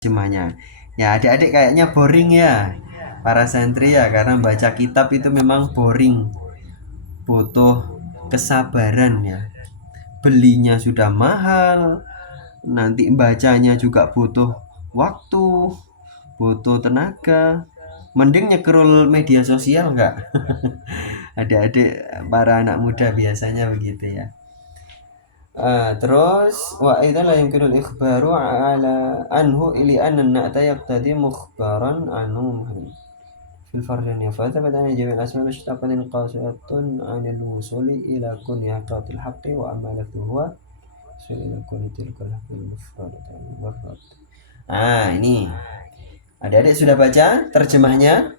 terjemahnya. Ya, adik-adik kayaknya boring ya, para santri ya, karena baca kitab itu memang boring, butuh kesabaran ya. Belinya sudah mahal, nanti bacanya juga butuh waktu, butuh tenaga. Mending nyekrol media sosial nggak? Adik-adik para anak muda biasanya begitu ya. Terus wa idza la yumkinu al-ikhbaru ala anhu ili anna an-na'ta yaqtadi mukhbaran anhu fil fardiyya fa thabata an jami' al-asma' mushtaqatun qasiratun 'an al-wusuli ila kun yaqatil haqqi wa amma lafdhu huwa ila kun tilkal haqqi mufrad. Ini adik-adik sudah baca terjemahnya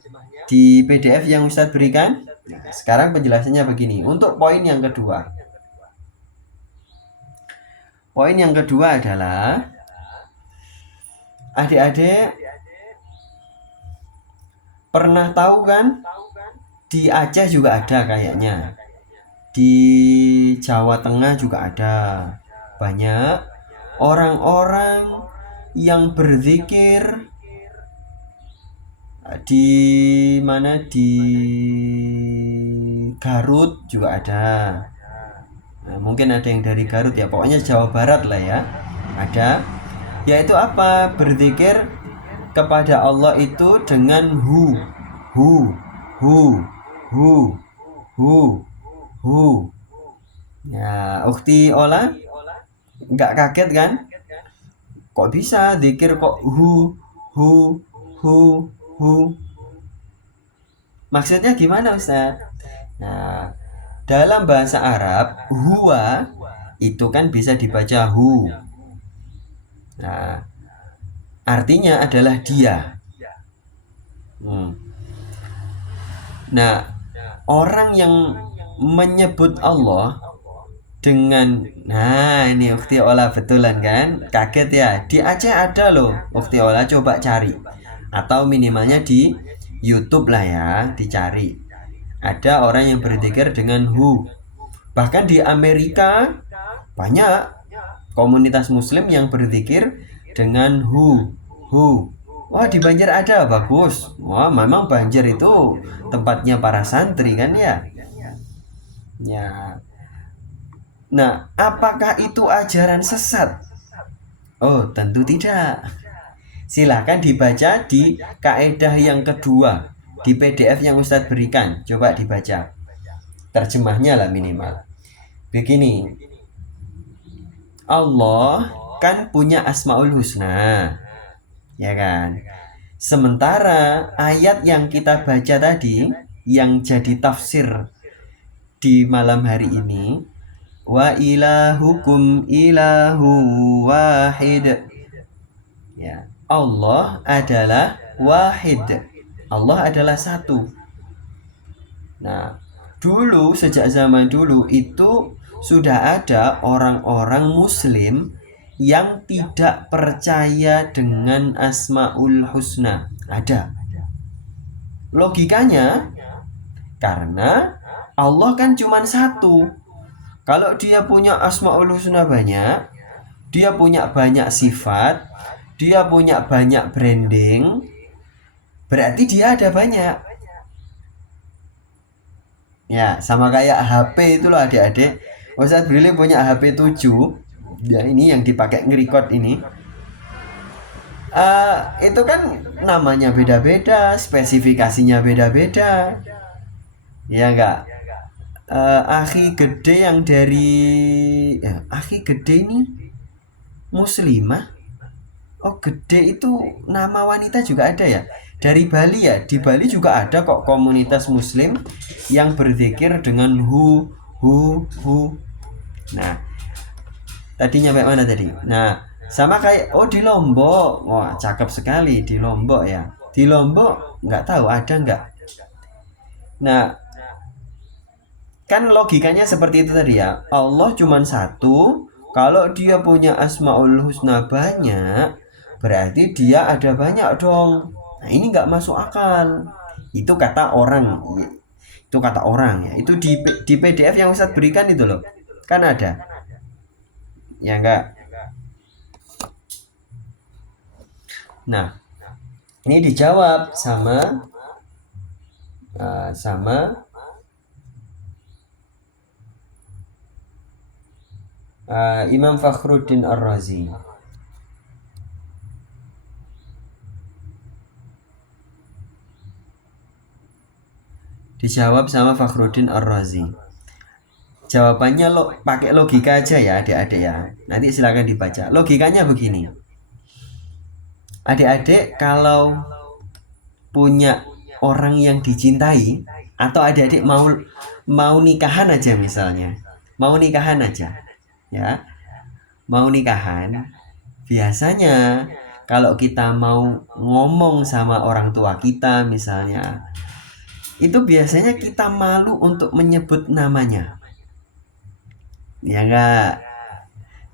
di PDF yang Ustadz berikan. Sekarang penjelasannya begini. Untuk poin yang kedua. Poin yang kedua adalah adik-adik pernah tahu kan di Aceh juga ada kayaknya. Di Jawa Tengah juga ada. Banyak orang-orang yang berzikir di mana di Garut juga ada. Nah, mungkin ada yang dari Garut ya, pokoknya Jawa Barat lah ya. Ada, yaitu apa? Berzikir kepada Allah itu dengan hu, hu, hu, hu. Ya, Ukti Ola nggak kaget kan? Kok bisa zikir kok hu, hu? Maksudnya gimana Ustaz? Nah, dalam bahasa Arab, huwa itu kan bisa dibaca hu. Nah, artinya adalah dia. Nah, orang yang menyebut Allah dengan ini Ukti Ola betulan kan? Kaget ya. Di Aceh ada loh Ukti Ola, coba cari. Atau minimalnya di YouTube lah ya, dicari. Ada orang yang berzikir dengan hu. Bahkan di Amerika banyak komunitas muslim yang berzikir dengan hu. Wah, di Banjar ada, bagus. Wah, memang Banjar itu tempatnya para santri kan ya. Ya. Nah, apakah itu ajaran sesat? Oh, tentu tidak. Silahkan dibaca di kaidah yang kedua di PDF yang Ustadz berikan. Coba dibaca terjemahnya lah minimal. Begini, Allah kan punya Asmaul Husna, ya kan? Sementara ayat yang kita baca tadi yang jadi tafsir di malam hari ini, wa ilahukum ilahu wahid. Ya, Allah adalah wahid. Allah adalah satu. Nah, dulu sejak zaman dulu itu sudah ada orang-orang muslim yang tidak percaya dengan Asmaul Husna. Ada. Logikanya karena Allah kan cuma satu. Kalau dia punya Asmaul Husna banyak, dia punya banyak sifat, dia punya banyak branding, berarti dia ada banyak. Ya, sama kayak HP itu loh adik-adik. Ustadz Brili punya HP 7. Ya, ini yang dipakai nge-record ini. Itu kan namanya beda-beda, spesifikasinya beda-beda. Ya enggak? Akhi gede yang dari Akhi gede ini muslimah. Oh, gede itu nama wanita juga ada ya? Dari Bali ya? Di Bali juga ada kok komunitas muslim yang berzikir dengan hu. Nah, tadi nyampe mana tadi? Nah, sama kayak di Lombok. Wah, cakep sekali di Lombok ya. Di Lombok nggak tahu ada nggak? Nah, kan logikanya seperti itu tadi ya. Allah cuma satu. Kalau dia punya Asmaul Husna banyak, berarti dia ada banyak dong. Nah, ini nggak masuk akal. Itu kata orang. Itu kata orang ya. Itu di PDF yang Ustadz berikan itu loh. Kan ada. Ya enggak? Nah, ini dijawab sama Imam Fakhruddin Ar-Razi. Dijawab sama Fakhruddin Ar-Razi. Jawabannya pakai logika aja ya adik-adik ya. Nanti silakan dibaca. Logikanya begini. Adik-adik kalau punya orang yang dicintai atau adik-adik mau nikahan aja misalnya. Mau nikahan aja. Ya. Mau nikahan. Biasanya kalau kita mau ngomong sama orang tua kita misalnya, itu biasanya kita malu untuk menyebut namanya. Ya enggak?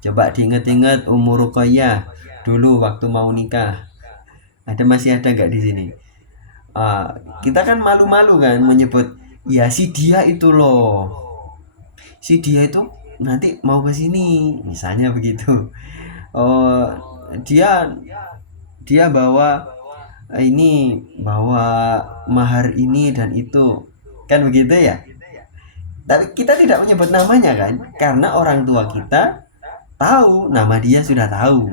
Coba diinget-inget umur Ruqayyah dulu waktu mau nikah. Masih ada enggak di sini? Kita kan malu-malu kan menyebut, ya si dia itu loh. Si dia itu nanti mau ke sini, misalnya begitu. Oh, dia bawa mahar ini dan itu. Kan begitu ya? Tapi kita tidak menyebut namanya kan, karena orang tua kita tahu nama dia, sudah tahu.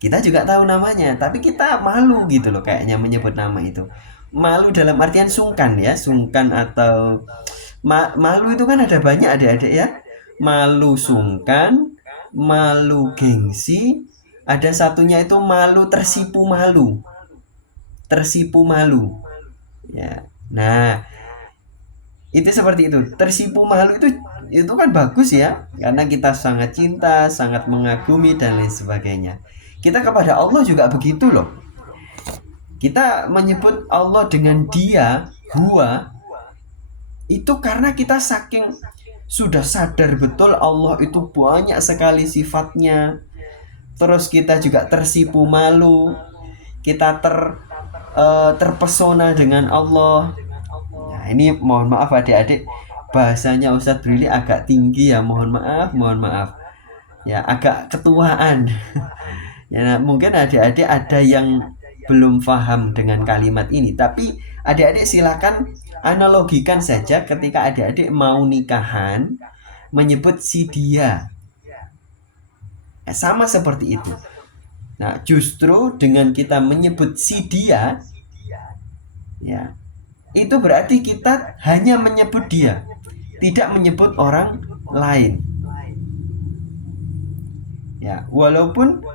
Kita juga tahu namanya, tapi kita malu gitu loh kayaknya menyebut nama itu. Malu dalam artian sungkan ya, sungkan atau malu itu kan ada banyak adik-adik ya. Malu sungkan, malu gengsi, ada satunya itu malu tersipu malu. Tersipu malu. Ya. Nah, itu seperti itu. Tersipu malu itu kan bagus ya, karena kita sangat cinta, sangat mengagumi dan lain sebagainya. Kita kepada Allah juga begitu loh. Kita menyebut Allah dengan dia, huwa, itu karena kita saking sudah sadar betul Allah itu banyak sekali sifatnya. Terus kita juga tersipu malu, kita terpesona dengan Allah. Nah, ini mohon maaf adik-adik, bahasanya Ustadz Brili agak tinggi ya, mohon maaf. Ya, agak ketuaan. Ya, mungkin adik-adik ada yang belum paham dengan kalimat ini, tapi adik-adik silakan analogikan saja ketika adik-adik mau nikahan menyebut si dia. Sama seperti itu. Nah, justru dengan kita menyebut si dia, ya, itu berarti kita hanya menyebut dia, tidak menyebut orang lain. Ya, walaupun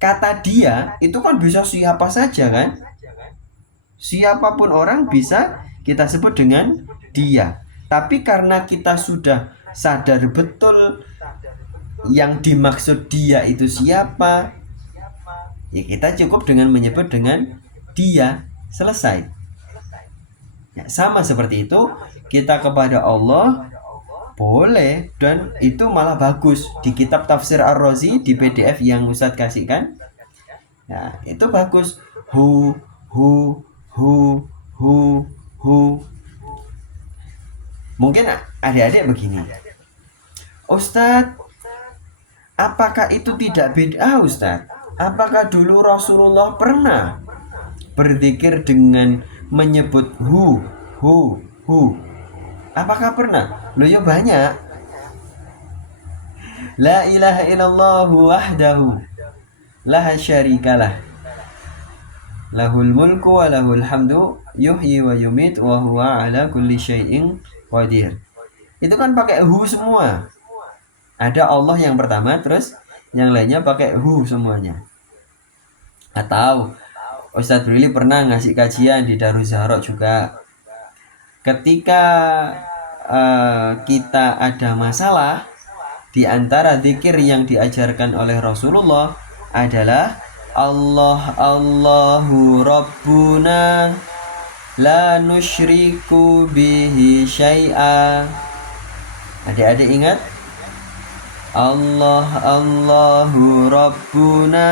kata dia itu kan bisa siapa saja kan? Siapapun orang bisa kita sebut dengan dia. Tapi karena kita sudah sadar betul yang dimaksud dia itu siapa, ya kita cukup dengan menyebut dengan dia, selesai. Ya, sama seperti itu kita kepada Allah boleh, dan itu malah bagus. Di kitab Tafsir Ar-Razi di PDF yang Ustadz kasihkan, ya itu bagus. Hu Mungkin adik-adik begini, Ustadz, apakah itu tidak bid'ah Ustadz? Apakah dulu Rasulullah pernah berzikir dengan menyebut hu? Apakah pernah? Loh ya banyak. La ilaha illallah wahdahu la syarikalah, lahul mulku wa lahul hamdu yuhyi wa yumit wa huwa ala kulli syai'in qadir. Itu kan pakai hu semua. Ada Allah yang pertama, terus yang lainnya pakai hu semuanya. Atau Ustadz Brili pernah ngasih kajian di Darus Zahra juga. Ketika kita ada masalah, di antara zikir yang diajarkan oleh Rasulullah adalah Allahu Rabbuna la nusyriku bihi syai'a. Adik-adik ingat? Allahu Rabbuna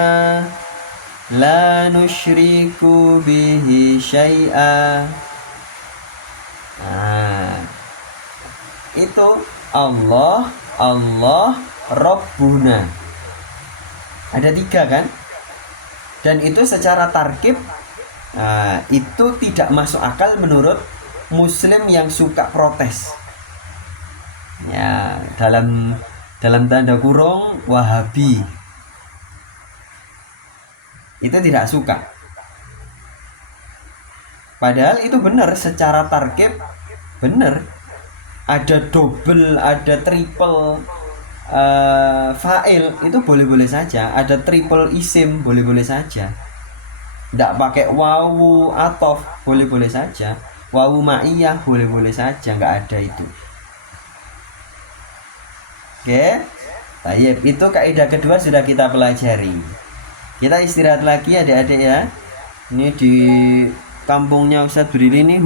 la nusyriku bihi syai'a. Nah, itu Allah Rabbuna. Ada 3 kan? Dan itu secara tarkib itu tidak masuk akal menurut muslim yang suka protes. Ya, dalam tanda kurung Wahabi. Itu tidak suka. Padahal itu benar secara tarkib, benar. Ada double, ada triple fa'il, itu boleh-boleh saja. Ada triple isim, boleh-boleh saja. Tidak pakai wawu atof, boleh-boleh saja. Wawu ma'iyah, boleh-boleh saja. Nggak ada itu. Oke. Baik, itu kaidah kedua sudah kita pelajari. Kita istirahat lagi adik-adik ya. Ini di kampungnya Ustadz Brili ini